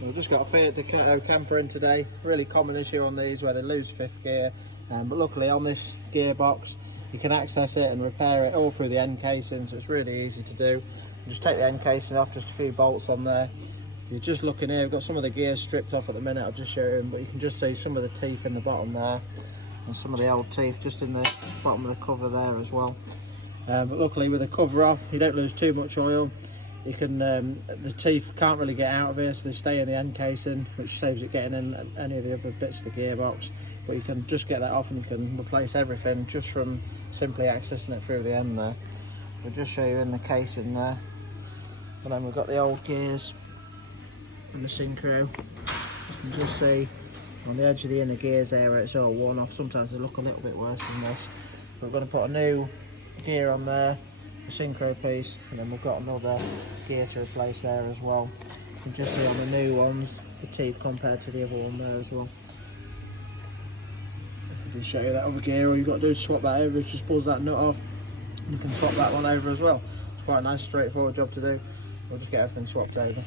We've just got a Fiat Ducato camper in today. Really common issue on these where they lose fifth gear, but luckily on this gearbox you can access it and repair it all through the end casing, so it's really easy to do. You just take the end casing off, just a few bolts on there. You're just looking here, we've got some of the gears stripped off at the minute, I'll just show you, but you can just see some of the teeth in the bottom there and some of the old teeth just in the bottom of the cover there as well. But luckily with the cover off you don't lose too much oil. You can, the teeth can't really get out of here, so they stay in the end casing, which saves it getting in any of the other bits of the gearbox. But you can just get that off and you can replace everything just from simply accessing it through the end there. We'll just show you in the casing there. And then we've got the old gears and the synchro. You can just see on the edge of the inner gears there where it's all worn off. Sometimes they look a little bit worse than this. But we're going to put a new gear on there, the synchro piece, and then we've got another gear to replace there as well. You can just see on the new ones the teeth compared to the other one there as well. I'll just show you that other gear. All you've got to do is swap that over. Just pulls that nut off and you can swap that one over as well. It's quite a nice straightforward job to do. We'll just get everything swapped over.